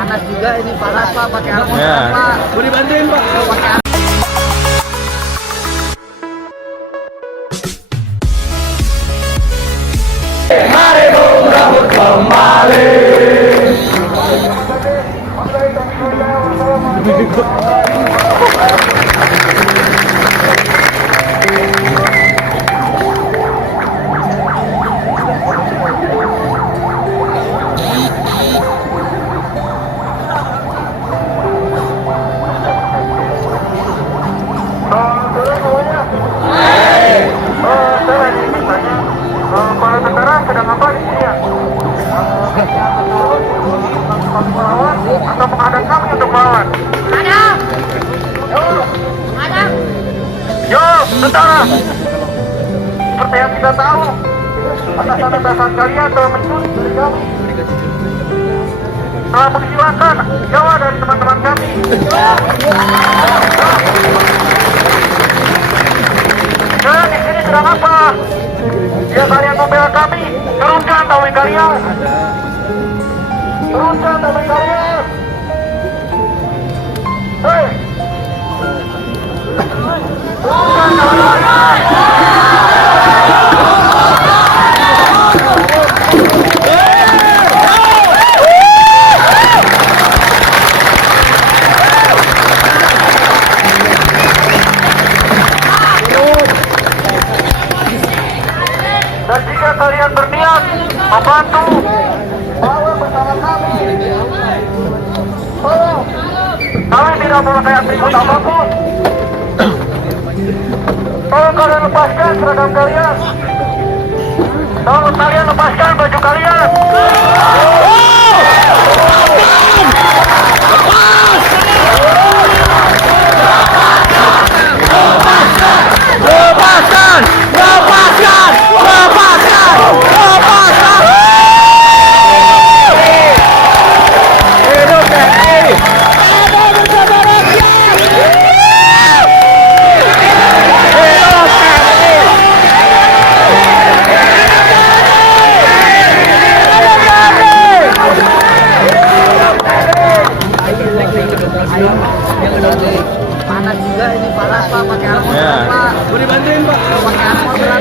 Panas juga ini, panas Pak, pakai armor Ya. Pak. Boleh dibantuin Pak? Pakai Mari berebut kembali. Para tentara sedang apa di sini ya? Melawan atau menghadang kami untuk melawan? Madam! Madam! Yo, tentara! Seperti yang kita tahu, atasan-atasan kalian telah mencuri dari kami. Telah menghilangkan nyawa dari teman-teman kami. Kalian di sini sedang apa? Jika kalian membela kami, turunkan tawai kalian. Turunkan tawai kalian. Hei! Turunkan tawai kalian. Dan jika kalian berniat membantu bawa bersama kami, tolong, kami tidak memakai atribut apapun. Tolong kalian lepaskan seragam kalian. Tolong kalian lepaskan baju kalian. Lepaskan! Lepaskan! Lepaskan! Lepaskan! Hidup TNI! Ada bersama rakyat! Hidup TNI! panas juga ini, panas Pak, pakai armor Ya. Pak. Boleh dibantuin Pak? Pakai armor berat